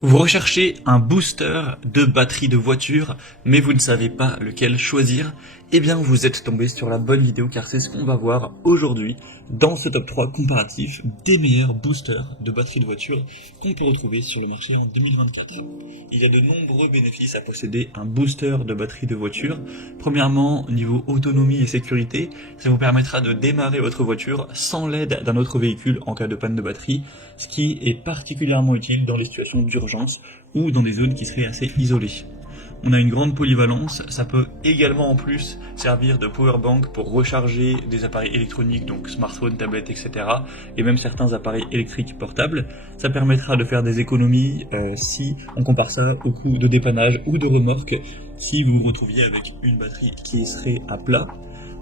Vous recherchez un booster de batterie de voiture, mais vous ne savez pas lequel choisir? Eh bien, vous êtes tombé sur la bonne vidéo car c'est ce qu'on va voir aujourd'hui dans ce top 3 comparatif des meilleurs boosters de batterie de voiture qu'on peut retrouver sur le marché en 2024. Il y a de nombreux bénéfices à posséder un booster de batterie de voiture. Premièrement, niveau autonomie et sécurité, ça vous permettra de démarrer votre voiture sans l'aide d'un autre véhicule en cas de panne de batterie, ce qui est particulièrement utile dans les situations d'urgence ou dans des zones qui seraient assez isolées. On a une grande polyvalence, ça peut également en plus servir de powerbank pour recharger des appareils électroniques, donc smartphones, tablettes, etc. et même certains appareils électriques portables. Ça permettra de faire des économies si on compare ça au coût de dépannage ou de remorque si vous vous retrouviez avec une batterie qui serait à plat.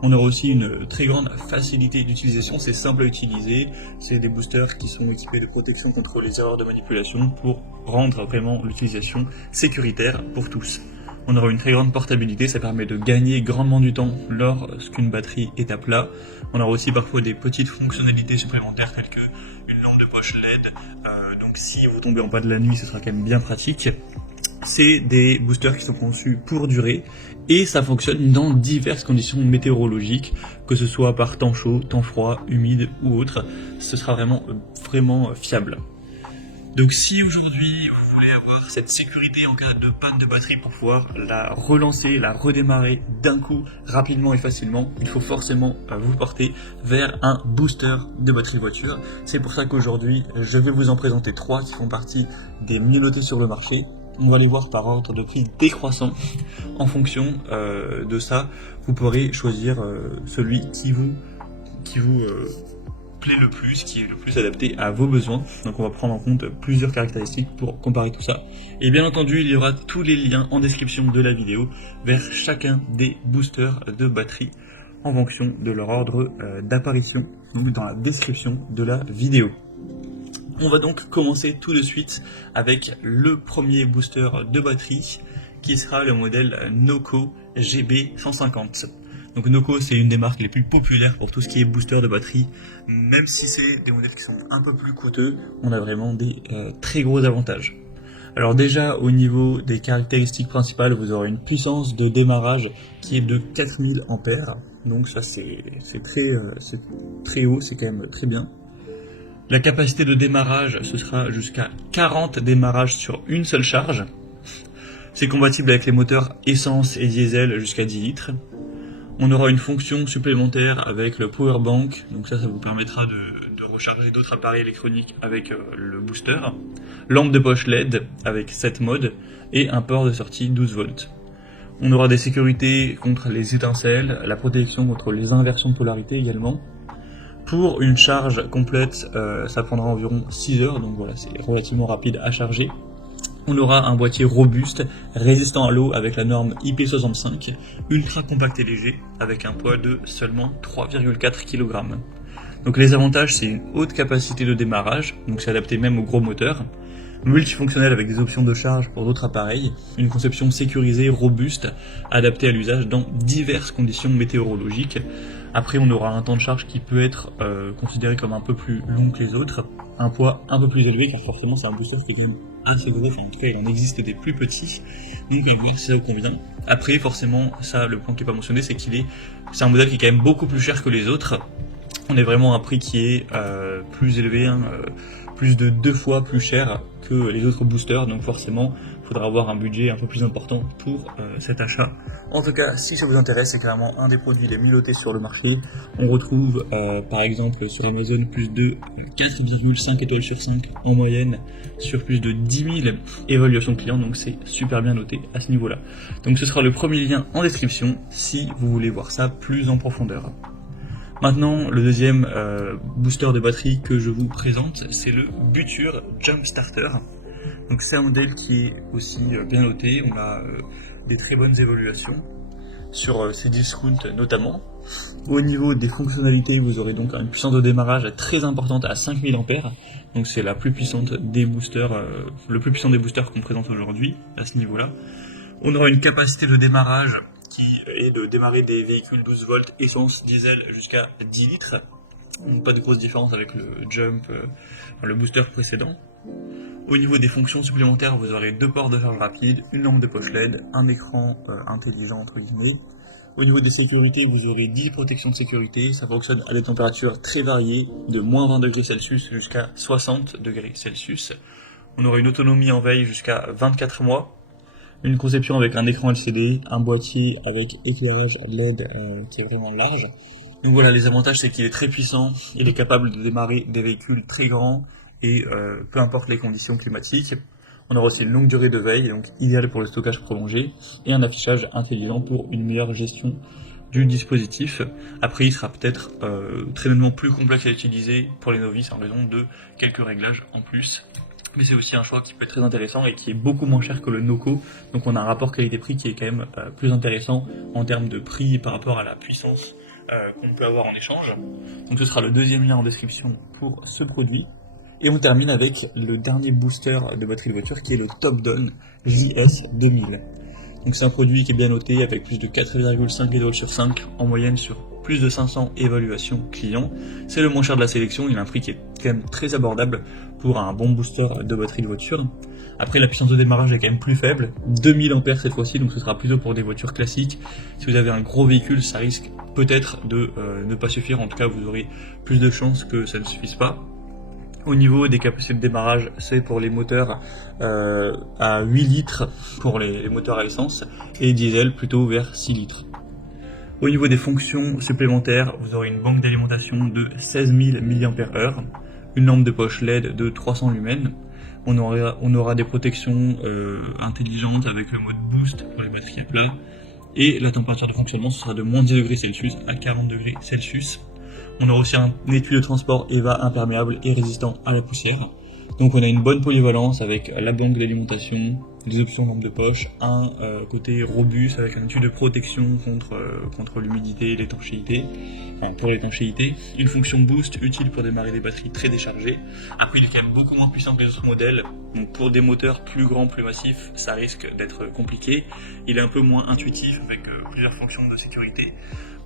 On aura aussi une très grande facilité d'utilisation, c'est simple à utiliser, c'est des boosters qui sont équipés de protection contre les erreurs de manipulation pour rendre vraiment l'utilisation sécuritaire pour tous. On aura une très grande portabilité, ça permet de gagner grandement du temps lorsqu'une batterie est à plat. On aura aussi parfois des petites fonctionnalités supplémentaires telles que une lampe de poche LED, donc si vous tombez en panne de la nuit, ce sera quand même bien pratique. C'est des boosters qui sont conçus pour durer et ça fonctionne dans diverses conditions météorologiques, que ce soit par temps chaud, temps froid, humide ou autre, ce sera vraiment fiable. Donc si aujourd'hui vous voulez avoir cette sécurité en cas de panne de batterie pour pouvoir la relancer, la redémarrer d'un coup rapidement et facilement, il faut forcément vous porter vers un booster de batterie voiture. C'est pour ça qu'aujourd'hui je vais vous en présenter 3 qui font partie des mieux notés sur le marché. On va les voir par ordre de prix décroissant. En fonction de ça, vous pourrez choisir celui qui vous plaît le plus, qui est le plus adapté à vos besoins. Donc on va prendre en compte plusieurs caractéristiques pour comparer tout ça. Et bien entendu, il y aura tous les liens en description de la vidéo vers chacun des boosters de batterie en fonction de leur ordre d'apparition, donc dans la description de la vidéo. On va donc commencer tout de suite avec le premier booster de batterie qui sera le modèle Noco GB150. Donc Noco, c'est une des marques les plus populaires pour tout ce qui est booster de batterie. Même si c'est des modèles qui sont un peu plus coûteux, on a vraiment des très gros avantages. Alors déjà au niveau des caractéristiques principales, vous aurez une puissance de démarrage qui est de 4000 ampères. Donc ça c'est très haut, c'est quand même très bien. La capacité de démarrage, ce sera jusqu'à 40 démarrages sur une seule charge. C'est compatible avec les moteurs essence et diesel jusqu'à 10 litres. On aura une fonction supplémentaire avec le power bank, donc ça vous permettra de recharger d'autres appareils électroniques avec le booster. Lampe de poche LED avec 7 modes et un port de sortie 12 volts. On aura des sécurités contre les étincelles, la protection contre les inversions de polarité également. Pour une charge complète, ça prendra environ 6 heures, donc voilà, c'est relativement rapide à charger. On aura un boîtier robuste, résistant à l'eau avec la norme IP65, ultra compact et léger, avec un poids de seulement 3,4 kg. Donc les avantages, c'est une haute capacité de démarrage, donc c'est adapté même aux gros moteurs, multifonctionnel avec des options de charge pour d'autres appareils, une conception sécurisée, robuste, adaptée à l'usage dans diverses conditions météorologiques. Après, on aura un temps de charge qui peut être considéré comme un peu plus long que les autres, un poids un peu plus élevé, car forcément c'est un booster qui est quand même assez gros, enfin en tout cas il en existe des plus petits, donc à voir si ça vous convient. Après, forcément, ça, le point qui n'est pas mentionné, c'est c'est un modèle qui est quand même beaucoup plus cher que les autres. On est vraiment à un prix qui est plus élevé, plus de 2 fois plus cher que les autres boosters, donc forcément il faudra avoir un budget un peu plus important pour cet achat. En tout cas, si ça vous intéresse, c'est clairement un des produits les mieux notés sur le marché. On retrouve par exemple sur Amazon plus de 4,5 étoiles sur 5 en moyenne sur plus de 10 000 évaluations clients, donc c'est super bien noté à ce niveau-là. Donc ce sera le premier lien en description si vous voulez voir ça plus en profondeur. Maintenant, le deuxième booster de batterie que je vous présente, c'est le Buture Jump Starter. Donc c'est un modèle qui est aussi bien noté, on a des très bonnes évaluations sur ces discounts notamment. Au niveau des fonctionnalités, vous aurez donc une puissance de démarrage très importante à 5000 ampères. Donc c'est la plus puissante des boosters, le plus puissant des boosters qu'on présente aujourd'hui à ce niveau-là. On aura une capacité de démarrage qui est de démarrer des véhicules 12 volts essence diesel jusqu'à 10 litres. Donc pas de grosse différence avec le Jump, le booster précédent. Au niveau des fonctions supplémentaires, vous aurez 2 ports de charge rapide, une lampe de poche LED, un écran intelligent entre guillemets. Au niveau des sécurités, vous aurez 10 protections de sécurité, ça fonctionne à des températures très variées, de moins 20 degrés Celsius jusqu'à 60 degrés Celsius. On aura une autonomie en veille jusqu'à 24 mois, une conception avec un écran LCD, un boîtier avec éclairage LED qui est vraiment large. Donc voilà, les avantages c'est qu'il est très puissant, il est capable de démarrer des véhicules très grands et peu importe les conditions climatiques. On aura aussi une longue durée de veille, donc idéal pour le stockage prolongé, et un affichage intelligent pour une meilleure gestion du dispositif. Après, il sera peut-être très nettement plus complexe à utiliser pour les novices en raison de quelques réglages en plus. Mais c'est aussi un choix qui peut être très intéressant et qui est beaucoup moins cher que le Noco. Donc on a un rapport qualité-prix qui est quand même plus intéressant en termes de prix par rapport à la puissance qu'on peut avoir en échange. Donc ce sera le deuxième lien en description pour ce produit. Et on termine avec le dernier booster de batterie de voiture qui est le Topdon JS 2000. Donc c'est un produit qui est bien noté avec plus de 4,5 étoiles sur 5 en moyenne sur plus de 500 évaluations clients. C'est le moins cher de la sélection, il a un prix qui est quand même très abordable pour un bon booster de batterie de voiture. Après la puissance de démarrage est quand même plus faible, 2000 ampères cette fois-ci, donc ce sera plutôt pour des voitures classiques. Si vous avez un gros véhicule, ça risque peut-être de ne pas suffire, en tout cas vous aurez plus de chances que ça ne suffise pas. Au niveau des capacités de démarrage, c'est pour les moteurs à 8 litres pour les moteurs à essence et diesel plutôt vers 6 litres. Au niveau des fonctions supplémentaires, vous aurez une banque d'alimentation de 16 000 mAh, une lampe de poche LED de 300 lumens, on aura des protections intelligentes avec le mode boost pour les batteries à plat, et la température de fonctionnement ce sera de moins 10 degrés Celsius à 40 degrés Celsius. On aura aussi un étui de transport EVA imperméable et résistant à la poussière. Donc on a une bonne polyvalence avec la banque d'alimentation, des options lampe de poche, un côté robuste avec un étui de protection contre l'humidité et l'étanchéité, enfin pour l'étanchéité, une fonction boost utile pour démarrer des batteries très déchargées. Après il est quand même beaucoup moins puissant que les autres modèles, donc pour des moteurs plus grands, plus massifs, ça risque d'être compliqué. Il est un peu moins intuitif avec plusieurs fonctions de sécurité.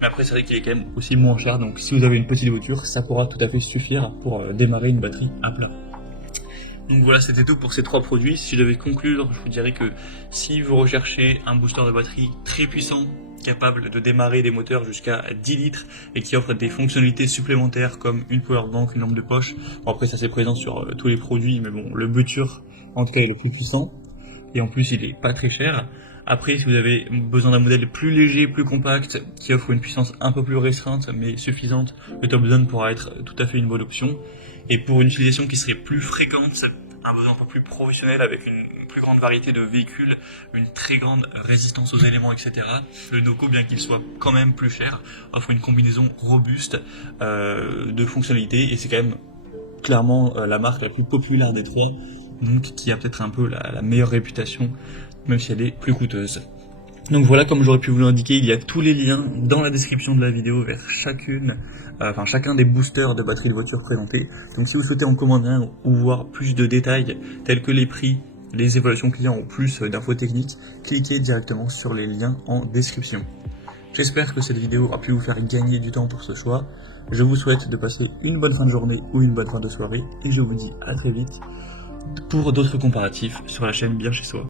Mais après c'est vrai qu'il est quand même aussi moins cher, donc si vous avez une petite voiture, ça pourra tout à fait suffire pour démarrer une batterie à plat. Donc voilà, c'était tout pour ces 3 produits. Si je devais conclure, je vous dirais que si vous recherchez un booster de batterie très puissant, capable de démarrer des moteurs jusqu'à 10 litres et qui offre des fonctionnalités supplémentaires comme une powerbank, une lampe de poche, bon après ça c'est présent sur tous les produits, mais bon, le Buture en tout cas est le plus puissant et en plus il est pas très cher. Après, si vous avez besoin d'un modèle plus léger, plus compact, qui offre une puissance un peu plus restreinte mais suffisante, le Topdon pourra être tout à fait une bonne option. Et pour une utilisation qui serait plus fréquente, un besoin un peu plus professionnel avec une plus grande variété de véhicules, une très grande résistance aux éléments, etc. Le Noco, bien qu'il soit quand même plus cher, offre une combinaison robuste de fonctionnalités et c'est quand même clairement la marque la plus populaire des 3, donc qui a peut-être un peu la meilleure réputation, même si elle est plus coûteuse. Donc voilà, comme j'aurais pu vous l'indiquer, il y a tous les liens dans la description de la vidéo vers chacun des boosters de batterie de voiture présentés. Donc si vous souhaitez en commander un ou voir plus de détails tels que les prix, les évaluations clients ou plus d'infos techniques, cliquez directement sur les liens en description. J'espère que cette vidéo aura pu vous faire gagner du temps pour ce choix. Je vous souhaite de passer une bonne fin de journée ou une bonne fin de soirée et je vous dis à très vite pour d'autres comparatifs sur la chaîne Bien Chez Soi.